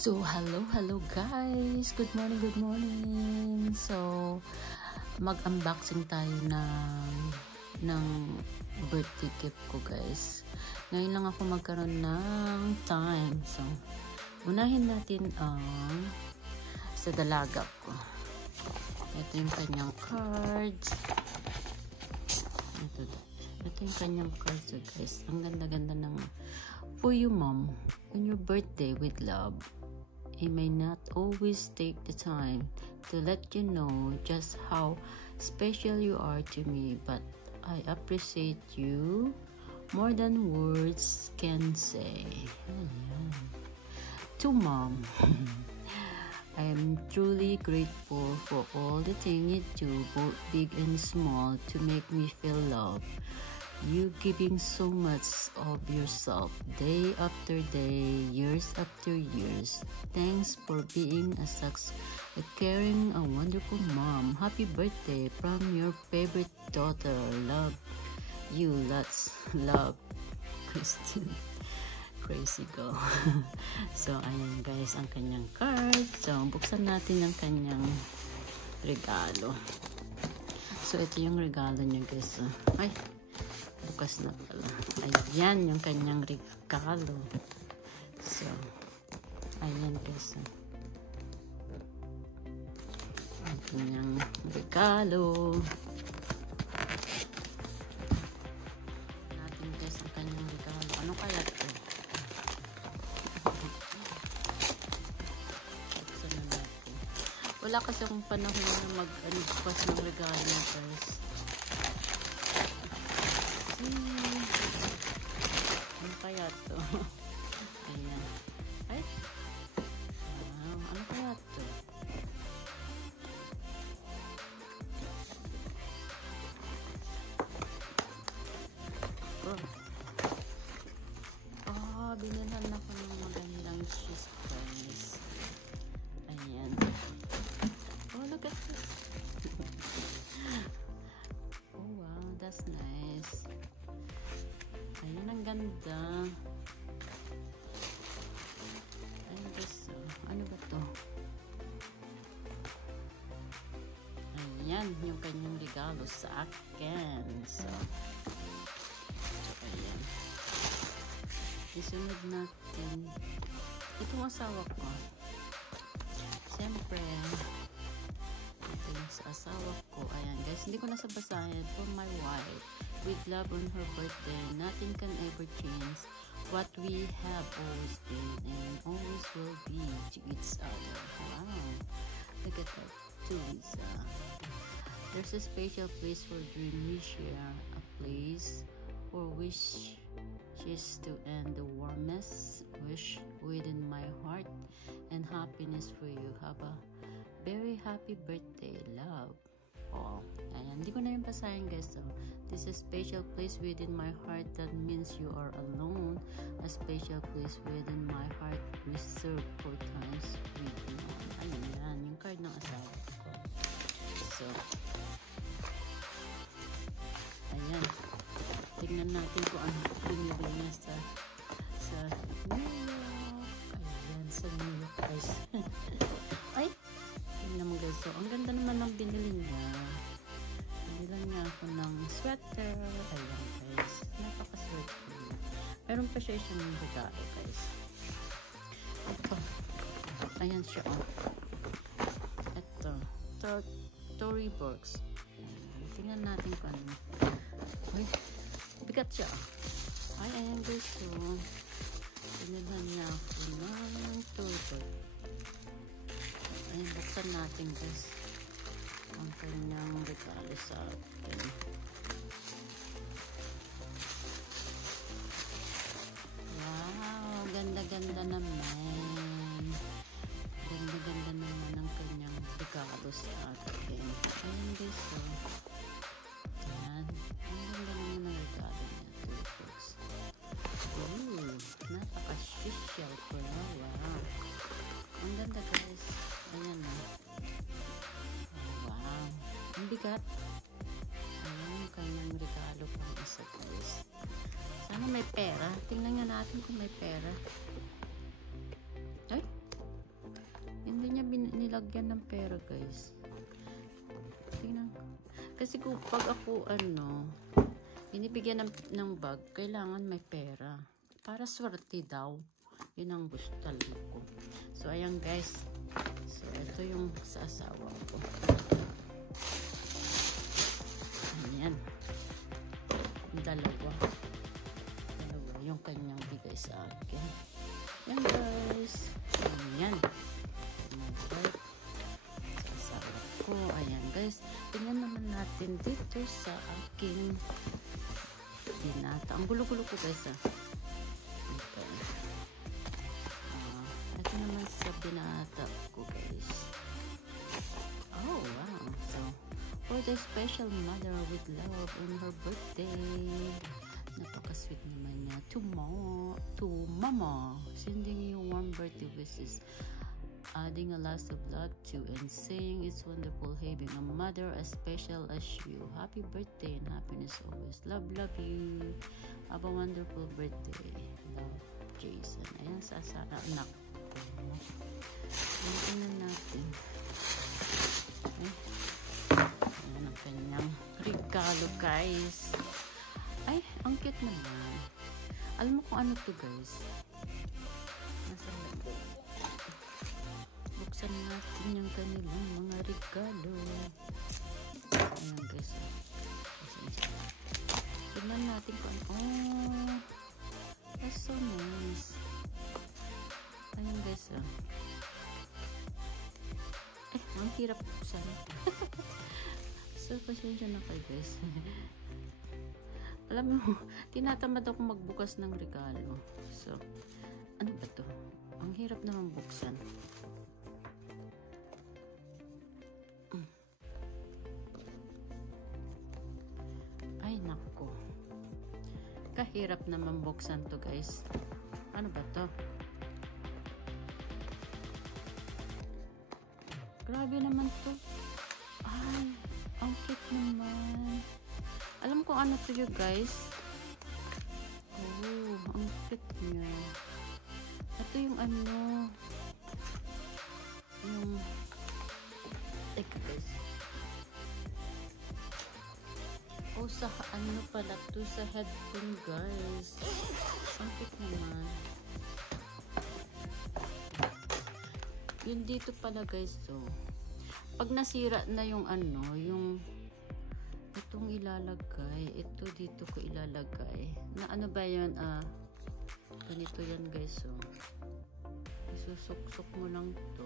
So, hello guys! Good morning! So, mag-unboxing tayo ng birthday gift ko guys. Ngayon lang ako magkaroon ng time. So, unahin natin ang sa dalaga ko. Ito yung kanyang cards. Ito yung kanyang cards guys. Ang ganda-ganda ng for you mom. On your birthday with love. I may not always take the time to let you know just how special you are to me, but I appreciate you more than words can say. To mom, I am truly grateful for all the things you do, both big and small, to make me feel loved. You giving so much of yourself day after day, years after years. Thanks for being a caring, a wonderful mom. Happy birthday from your favorite daughter. Love you lots. Love, Christine. Crazy girl. So, ayan guys, ang kanyang card. So, buksan natin ang kanyang regalo. So, ito yung regalo niya guys. Ay! Bukas na pala. Ayan yung kanyang regalo. So, ayan guys. Ang kanyang regalo. Natin guys ang kanyang regalo. Ano kaya ito? Buksan na natin. Wala kasi akong panahon na mag-bukas ng regalo guys. Ano kaya to? Ayan. Ay! Wow, ano kaya to? Oh, binilhan ako ng magandang cheese fries. Ayan. Oh, look at this. Oh, wow, that's nice. Ayan, ang ganda. Ayan guys, ano ba to? Ayan, yung kanyang regalo sa akin. So, ayan. Isunod natin. Itong asawa ko. Siyempre, ito yung sa asawa ko. Ayan guys, hindi ko nasabasahin. For my wife. With love on her birthday, nothing can ever change what we have always been and always will be to each other. Wow, look at that, Teresa. There's a special place for dream we share, a place for wishes to end the warmest wish within my heart and happiness for you. Have a very happy birthday, love. Oh, ayan, hindi ko na yung basahin guys. So, this is a special place within my heart that means you are alone. A special place within my heart reserved for times with you. Ayan, yung card ng asawa ko. So, ayan. Tignan natin kung ano binibili niya sa New York. Ayan, sa New York guys. Ay! Naman guys, so ang ganda naman ng binili niya. Binilan niya ako ng sweater. Ayan guys, napaka-sweater niya. Meron pa siya isang regalo guys. Ito, ayan siya oh. Ito, Tory Burks. Tingnan natin kung ano. Uy, bigat siya. Ay, ayan guys, so binilan niya ako ng Tory Burks. Ayan, buksan natin guys ang kanyang regalo sa atin. Wow, ganda-ganda naman. Ganda-ganda naman ang kanyang regalo sa atin. Ayan guys, so ayan, ang ganda naman ang regalo niya. Ooh, napaka-special ko na. Wow, ang ganda guys. Ayan na. Oh, wow. Ang bigat. Ayan yung kanyang regalo pang isa guys. Sana may pera. Tingnan nga natin kung may pera. Ay, lagyan ng pera, guys. Tingnan. Kasi kung pag ako, binibigyan ng bag, kailangan may pera. Para swerte daw. Yun ang gusto talaga ko. So, ayan, guys. So, ito yung sa asawa ko. Ayan. Dalawa yung kanyang bigay sa akin. Yan, guys. Ayan. Sa asawa ko. Ayan, guys. Tingnan naman natin dito sa aking binata. Ang gulo-gulo ko, guys, ito naman sa binata ko, guys. Oh, wow. So, for the special mother with love on her birthday. Napaka-sweet naman niya. To Mama, sending you warm birthday wishes. Adding a lot of love to and saying it's wonderful having a mother as special as you. Happy birthday and happiness always. Love you. Have a wonderful birthday. Love, Jason. Ayan, sa anak ko. Tingnan natin. Okay. Ayan ang kanyang regalo, guys. Ay, ang cute naman. Alam mo kung ano to, guys? Nasa loob. Buksan natin yung kanilang mga regalo. Ayan, guys. Tignan natin kung ano. Oh, that's so nice. Ayan, guys. Ang hirap buksan. So, pasensya na kayo, guys. Alam mo, tinatamad ako magbukas ng regalo. So, ano ba to? Ang hirap naman buksan. Ay, nako. Kahirap naman buksan to, guys. Ano ba to? Grabe naman to. Ay, ang cute naman. Alam ko ano to, you guys. Oh, ang cute niya. Ito yung yung teka, guys. Oh, sa pala to, sa headphone, guys. Ang cute naman. Yun dito pala, guys. So, pag nasira na yung yung itong ilalagay, ito dito ko ilalagay. Na ano ba yun? Ganito yan, guys. So, isusuk-suk mo lang to.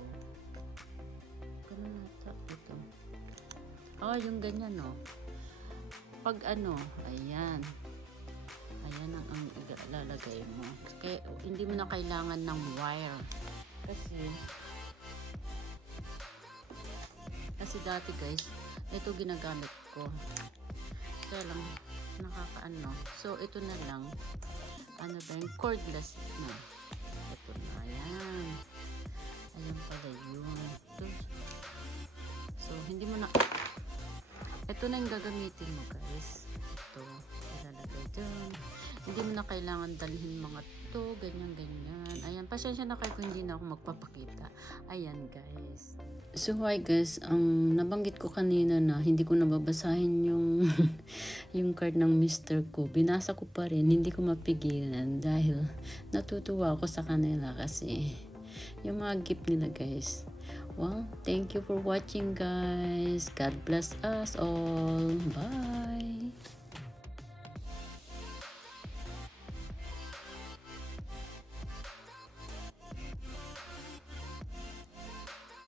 Ganun nata. Ito. Oh, yung ganyan, no? Pag ayan. Ayan ang ilalagay mo. Kaya, hindi mo na kailangan ng wire. Kasi dati, guys, ito ginagamit ko. Kaya lang, So, ito na lang. Ano ba yung cordless na? Ito na. Ayan. Ayan pala yun. Ito. So, hindi mo na... Ito na yung gagamitin mo, guys. Ito. Ilalagay dun. Hindi mo na kailangan dalhin mga to. Ganyan. Ayan. Pasensya na kayo kung hindi na ako magpapakita. Ayan, guys. So, hi guys. Ang nabanggit ko kanina na hindi ko nababasahin yung yung card ng Mr. ko. Binasa ko pa rin. Hindi ko mapigilan dahil natutuwa ako sa kanila kasi yung mga gift nila, guys. Well, thank you for watching, guys. God bless us all. Bye!